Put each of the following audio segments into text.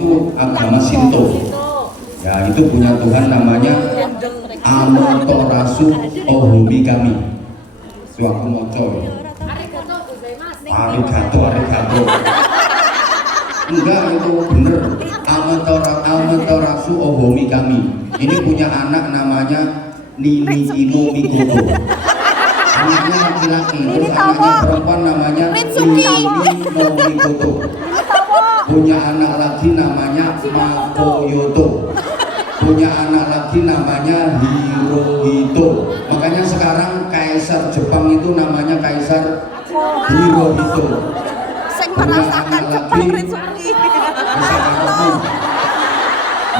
itu agama Shinto. Ya, itu punya Tuhan namanya Amaterasu Ohomigami. Itu aku moco. Arigato. Enggak, itu bener. Amaterasu Ohomigami. Ini punya anak namanya Nini Ino Mikoto. Anaknya laki-laki, terus anaknya perempuan namanya Nini no Mikoto. Punya anak lagi namanya Makoyoto. Punya anak lagi namanya Hirohito. Makanya sekarang kaisar Jepang itu namanya Kaisar Hirohito. Punya anak lagi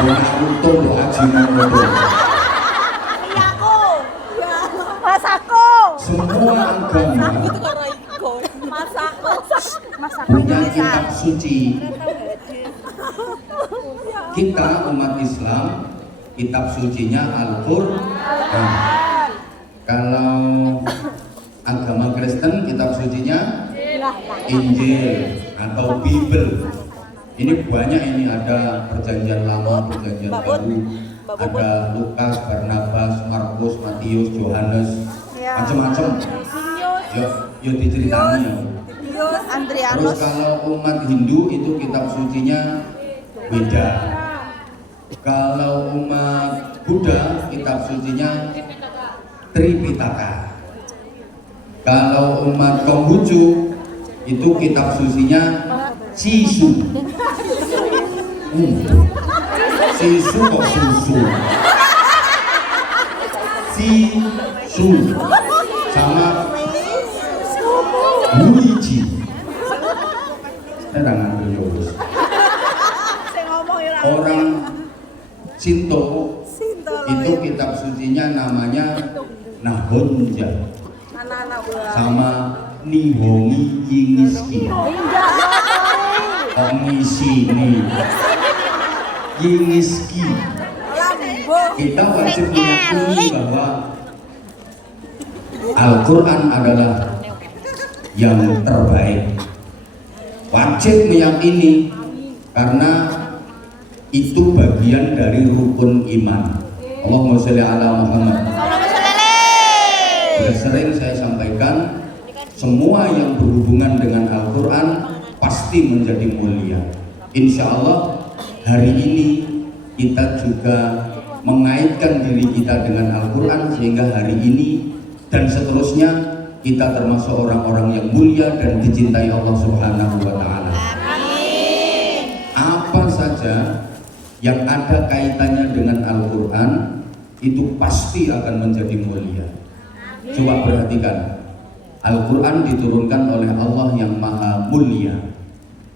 Naruto Ajinomoto. Masako. Semua agama punya kitab suci. Kita umat Islam, kitab sucinya Al-Qur'an. Kalau agama Kristen, kitab sucinya Injil atau Bible. Ini banyak, ini ada perjanjian lama, perjanjian baru, ada Lukas, Barnabas, Markus, Matius, Yohanes, macam-macam. Yo diceritanya. Terus kalau umat Hindu itu kitab sucinya Weda. Kalau umat Buddha kitab sucinya Tripitaka. Kalau umat Konghucu itu kitab sucinya Sisu. Sisu kok susu? Sisu sama Luigi. Saya tangan dulu. Orang Shinto itu kitab sucinya namanya Nahonja sama Nihongi Yingiski. Ongisini Yingiski. Kita wajib meyakini bahwa Al-Quran adalah yang terbaik. Wajib meyakini karena itu bagian dari rukun iman. Allahumma sholli ala Muhammad. Sudah sering saya sampaikan, semua yang berhubungan dengan Al-Quran pasti menjadi mulia. Insya Allah hari ini kita juga mengaitkan diri kita dengan Al-Quran, sehingga hari ini dan seterusnya kita termasuk orang-orang yang mulia dan dicintai Allah Subhanahu wa Ta'ala. Apa saja yang ada kaitannya dengan Al-Quran itu pasti akan menjadi mulia. Coba perhatikan, Al-Quran diturunkan oleh Allah yang maha mulia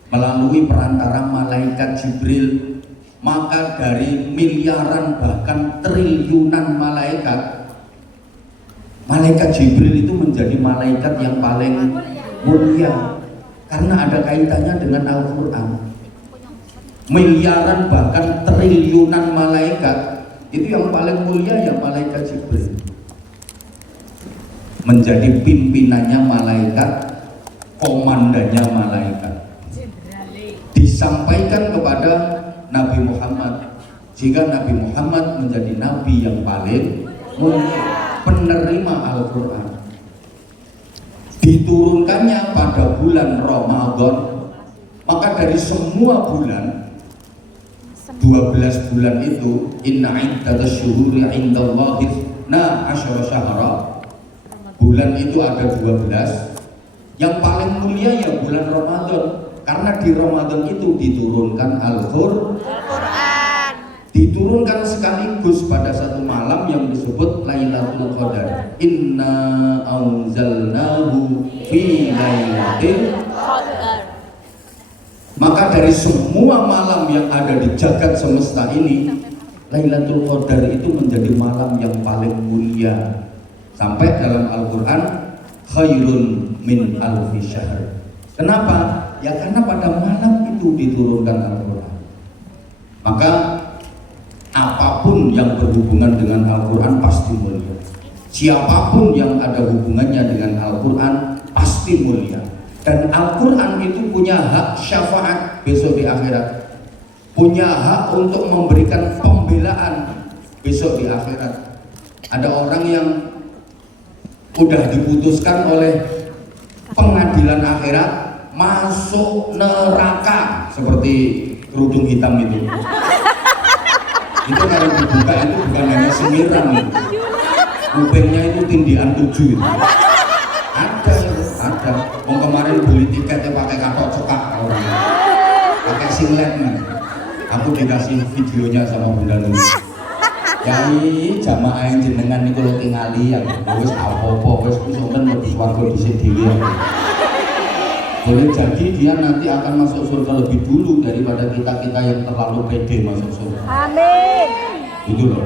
melalui perantara malaikat Jibril. Maka dari miliaran bahkan triliunan malaikat, malaikat Jibril itu menjadi malaikat yang paling mulia karena ada kaitannya dengan Al-Quran. Miliaran bahkan triliunan malaikat, itu yang paling mulia ya malaikat Jibril. Menjadi pimpinannya malaikat, komandannya malaikat. Disampaikan kepada Nabi Muhammad, sehingga Nabi Muhammad menjadi nabi yang paling mulia, penerima Al-Quran. Diturunkannya pada bulan Ramadan, maka dari semua bulan, 12 bulan itu, inna iddatas syuhuri indallahi na asyara syahra, bulan itu ada 12. Yang paling mulia ya bulan Ramadan, karena di Ramadan itu diturunkan Al-Quran. Diturunkan sekaligus pada satu malam yang disebut Lailatul Qadar. Inna anzalnahu fi lailatul qadar. Maka dari semua malam yang ada di jagat semesta ini, Lailatul Qadar itu menjadi malam yang paling mulia. Sampai dalam Al-Quran, khairun min alfi syahr. Kenapa? Ya karena pada malam itu diturunkan Al-Quran. Maka apapun yang berhubungan dengan Al-Quran pasti mulia. Siapapun yang ada hubungannya dengan Al-Quran pasti mulia. Dan Al-Quran itu punya hak syafaat besok di akhirat. punya hak untuk memberikan pembelaan besok di akhirat. Ada orang yang udah diputuskan oleh pengadilan akhirat masuk neraka seperti kerudung hitam itu. Itu kalau dibuka itu bukan hanya semiran, kupingnya itu tindian 7 itu. Ada. Mau kemarin beli tiketnya pakai kartu cekak orang, pakai singlet nih. Aku dikasih videonya sama Bunda Nuni. Yai jamaah yang jenengan niku lho tingali ya. Wis apa-apa wis wonten mlebu swarga dhisik dhewe. Boleh jadi dia nanti akan masuk surga lebih dulu daripada kita yang terlalu pede masuk surga. Amin. Itu loh.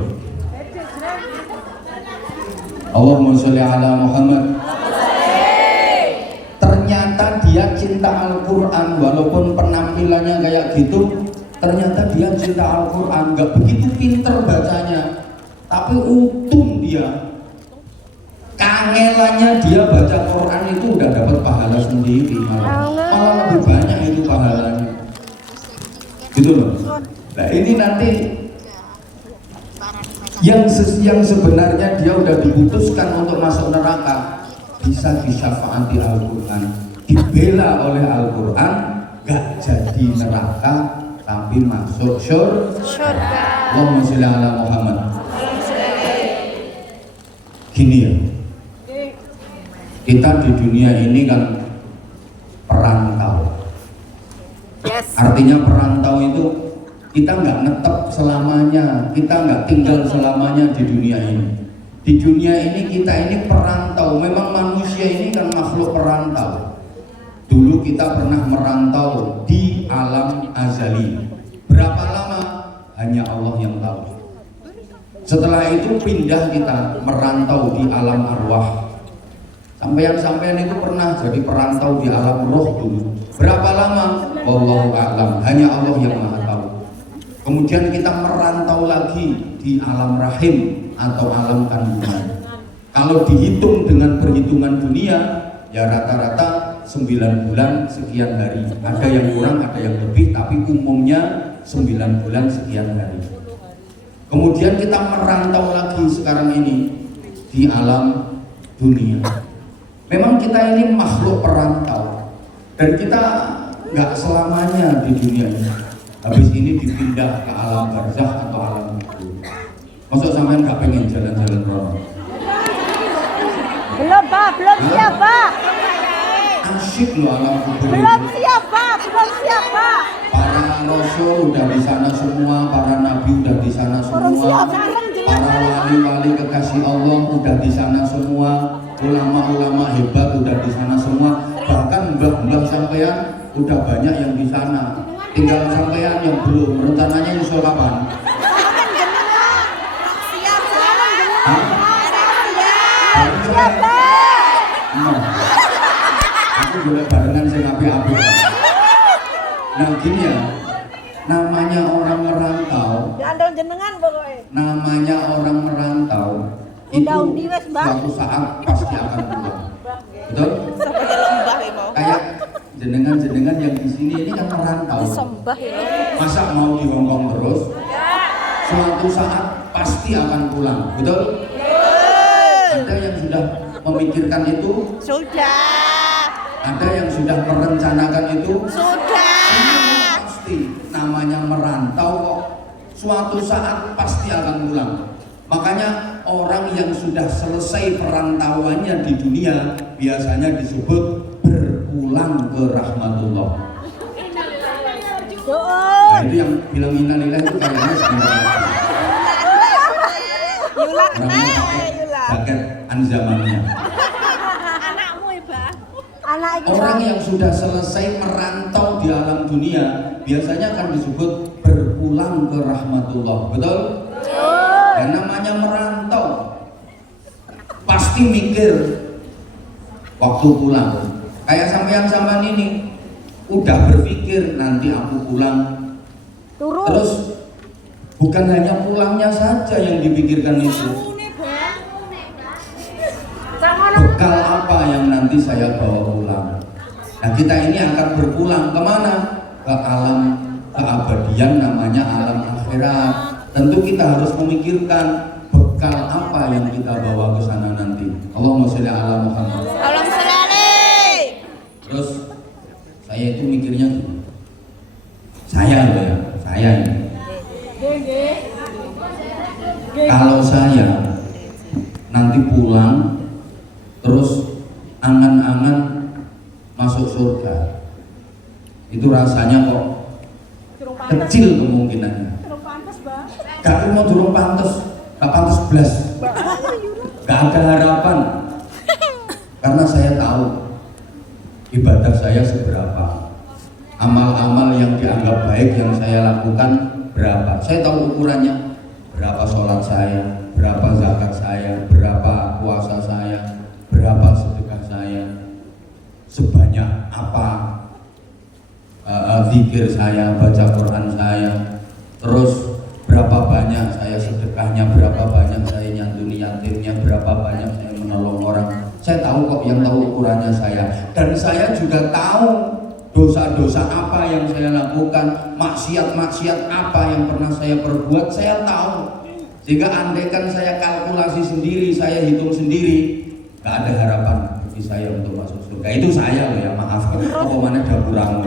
Allahumma sholli ala Muhammad. Ternyata dia cinta Al-Quran, walaupun penampilannya kayak gitu. Ternyata dia cinta Al-Quran, gak begitu pinter bacanya, tapi untung dia, kangelannya dia baca Quran itu udah dapat pahala sendiri, malah lebih banyak itu pahalanya, gitu loh. Nah ini nanti yang sebenarnya dia udah diputuskan untuk masuk neraka bisa disyafaati Al-Quran, dibela oleh Al-Quran, gak jadi neraka tapi masuk surga. Allahumma sholli ala Muhammad. Gini ya, kita di dunia ini kan perantau. Artinya perantau itu kita nggak netep selamanya, kita nggak tinggal selamanya di dunia ini. Di dunia ini kita ini perantau. Memang manusia ini kan makhluk perantau. Dulu kita pernah merantau di alam azali. Berapa lama? Hanya Allah yang tahu. Setelah itu pindah kita merantau di alam arwah. Sampean itu pernah jadi perantau di alam roh dulu. Berapa lama? Wallahu a'lam. Hanya Allah yang Maha tahu. Kemudian kita merantau lagi di alam rahim atau alam kandungan. Kalau dihitung dengan perhitungan dunia, ya rata-rata 9 bulan sekian hari, ada yang kurang ada yang lebih, tapi umumnya 9 bulan sekian hari. Kemudian kita merantau lagi sekarang ini di alam dunia. Memang kita ini makhluk perantau dan kita nggak selamanya di dunia ini. Habis ini dipindah ke alam barzakh atau alam kubur. Masuk sampean nggak pengen jalan-jalan rono? Belum Pak, belum siap Pak. Asyik loh alam kubur. Belum siap Pak, belum siap Pak. Para rasul udah di sana semua, para nabi udah di sana semua, para wali-wali kekasih Allah udah di sana semua, ulama-ulama hebat udah di sana semua, bahkan mbah-mbah sampean udah banyak yang di sana. Tinggal sampean yang belum. Rencananya nyusul kapan? Siap Pak. Aku boleh barengan sing api-api. Nah gini ya, namanya orang merantau. Diandong jenengan pokoknya. Namanya orang merantau itu Undi-undi wes, Mbak. suatu saat pasti akan pulang. Betul? Kayak jenengan yang di sini ini kan merantau. Sembah ini. Masa mau di Hongkong terus? Suatu saat pasti akan pulang. Betul? Ada yang sudah memikirkan itu? Sudah. Ada yang sudah merencanakan itu? Sudah. Pasti namanya merantau kok. Suatu saat pasti akan pulang. Makanya orang yang sudah selesai perantauannya di dunia biasanya disebut berpulang ke rahmatullah. Nah itu yang bilang innalillahi itu kayaknya sebenarnya Yula orangnya pakai jaket anzamannya. Anakmu Iba. Anak itu. Orang yang sudah selesai merantau di alam dunia biasanya akan disebut berpulang ke rahmatullah. Betul? Dan namanya merantau pasti mikir waktu pulang. Kayak sampean ini udah berpikir nanti aku pulang. Turun. Terus bukan hanya pulangnya saja yang dipikirkan itu. Bekal apa yang nanti saya bawa pulang? Nah kita ini akan berpulang kemana? Ke alam keabadian namanya alam akhirat. Tentu kita harus memikirkan bekal apa yang kita bawa ke sana nanti. Allahumma sholli ala Muhammad. Allahumma sholli alaihi. Terus saya itu mikirnya gini. Saya loh ya, saya ini. Kalau saya nanti pulang terus angan-angan masuk surga, itu rasanya kok kecil kemungkinannya. Gak mau durung pantes, gak pantes blas, gak ada harapan. Karena saya tahu ibadah saya seberapa, amal-amal yang dianggap baik yang saya lakukan berapa. Saya tahu ukurannya, berapa sholat saya, berapa zakat saya, berapa puasa saya, berapa sedekah saya, sebanyak apa zikir saya, baca Quran saya, terus berapa banyak saya sedekahnya, berapa banyak saya nyantuni yatimnya, berapa banyak saya menolong orang. Saya tahu kok, yang tahu ukurannya saya. Dan saya juga tahu dosa-dosa apa yang saya lakukan, maksiat-maksiat apa yang pernah saya perbuat, saya tahu. Sehingga andaikan saya kalkulasi sendiri, saya hitung sendiri, gak ada harapan bagi saya untuk masuk surga. Itu saya loh ya, maaf. Apa mana dapuramu?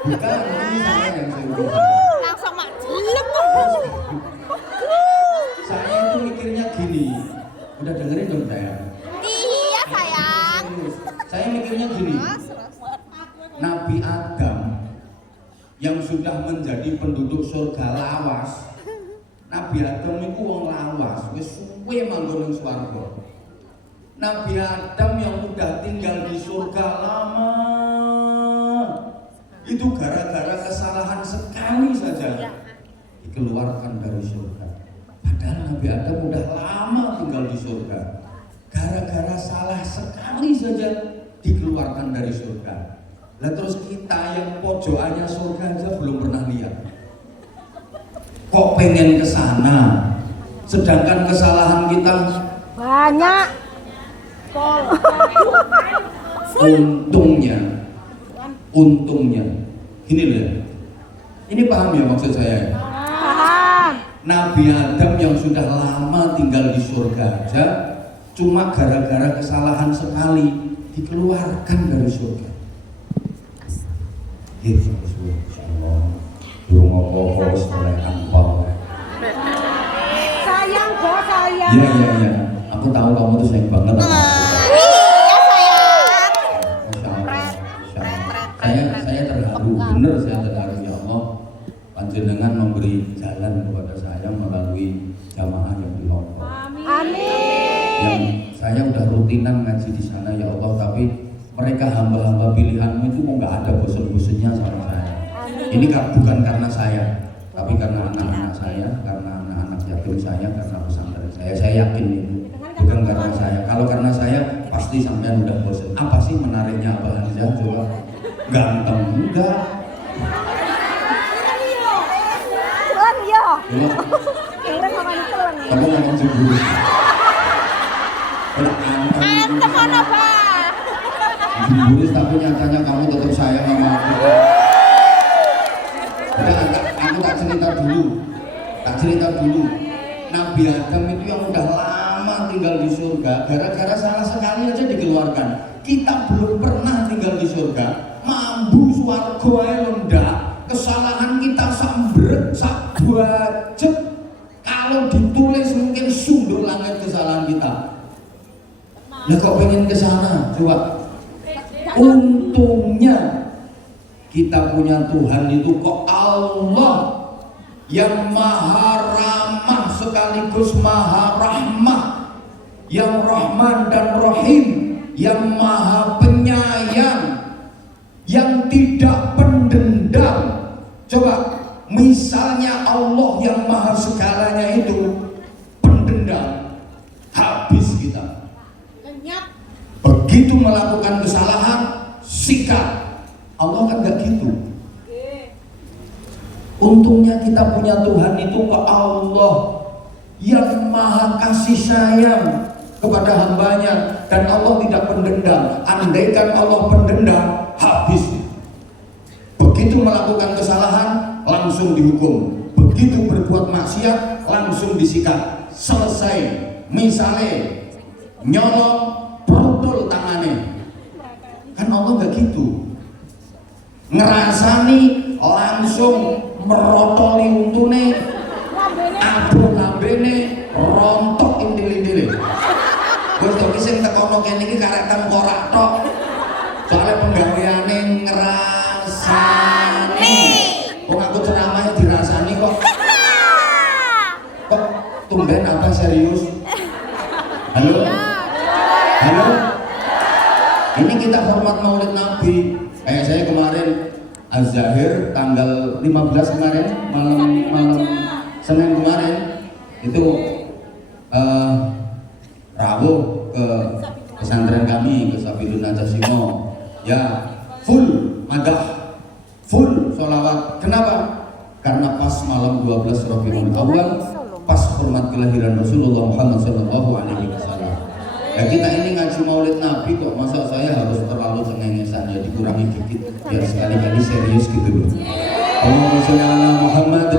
Bukan, ini saya yang saya Langsung majelek. Saya itu mikirnya gini. Udah dengerin dong saya. Iya sayang. Saya mikirnya gini. Nabi Adam yang sudah menjadi penduduk surga lawas. Nabi Adam itu wong lawas, wis suwe manggon ning swarga. Nabi Adam yang udah tinggal di surga lama, itu gara-gara kesalahan sekali saja dikeluarkan dari surga. Padahal Nabi Adam udah lama tinggal di surga, gara-gara salah sekali saja dikeluarkan dari surga. Lah terus kita yang pojokannya surga aja belum pernah lihat, kok pengen ke sana, sedangkan kesalahan kita Banyak. untungnya gini loh ya. Ini paham ya maksud saya? Paham. Nabi Adam yang sudah lama tinggal di surga aja cuma gara-gara kesalahan sekali dikeluarkan dari surga. Gitu, insyaallah. Durung apa-apa wis oleh ampau. Sayang kok sayang. Iya. Aku tahu kamu tuh sayang banget sama aku. Iya sayang. Saya terharu, bener saya terharu ya Allah. Panjenengan memberi jalan kepada saya melalui jamaah yang di Lombok. Amin. Yang saya udah rutinan ngaji di sana ya Allah, tapi mereka hamba-hamba pilihanmu itu kok nggak ada bosan-bosannya sama saya. Ini bukan karena saya, tapi karena anak-anak saya, karena anak-anak yatim saya, karena pesantren saya. Saya yakin itu bukan karena saya. Kalau karena saya pasti sampean udah bosan. Apa sih menariknya Abah Hamzah? Coba ganteng enggak? Telan ya. Coba Kira sama telan. kamu ngomong cemburu. Udah Antem ono, Pak. cemburu, tapi nyatanya kamu tetap sayang sama aku. Udah, aku tak cerita dulu. Nabi Adam itu yang udah lama tinggal di surga, gara-gara salah sekali aja dikeluarkan. Kita belum pernah tinggal di surga, mambu swarga ae lendak, kesalahan kita sambrek sak budget. Kalau ditulis mungkin sundul langit kesalahan kita. Lah kok pengen ke sana? Coba. Untungnya kita punya Tuhan itu kok Allah yang maha ramah sekaligus maha rahmah, yang Rahman dan Rahim, yang maha penyayang, yang tidak pendendam. Coba, misalnya Allah yang maha segalanya itu pendendam, habis kita. Begitu melakukan kesalahan, sikat. Allah kan gak gitu. Untungnya kita punya Tuhan itu ke Allah yang maha kasih sayang, kepada hambanya, dan Allah tidak pendendam. Andaikan Allah pendendam, habis. Begitu melakukan kesalahan, langsung dihukum. Begitu berbuat maksiat, langsung disikat. Selesai. Misalnya nyolong, brutul tangannya. Kan Allah nggak gitu. Ngerasani langsung merotoli untune, abot lambene, rontok intil-intile. Wis to ki sing tekono kene iki karek tengkorak tok. Soale penggaweane ngrasani. Wong aku ceramahnya dirasani kok. Kok tumben apa serius? Halo? Halo? Ini kita hormat Maulid Nabi. Kayak saya kemarin Az-Zahir tanggal 15 kemarin, malam Senin kemarin itu rawuh ke pesantren kami, ke Sabilun Najasimo. Ya, full madah, full sholawat. Kenapa? Karena pas malam 12 Rabiul Awal, pas hormat kelahiran Rasulullah Muhammad SAW. Ya kita ini ngaji Maulid Nabi kok, masa saya harus terlalu cengengesan, ya dikurangi dikit biar sekali-kali serius gitu loh. Allahumma sholli ala Muhammad.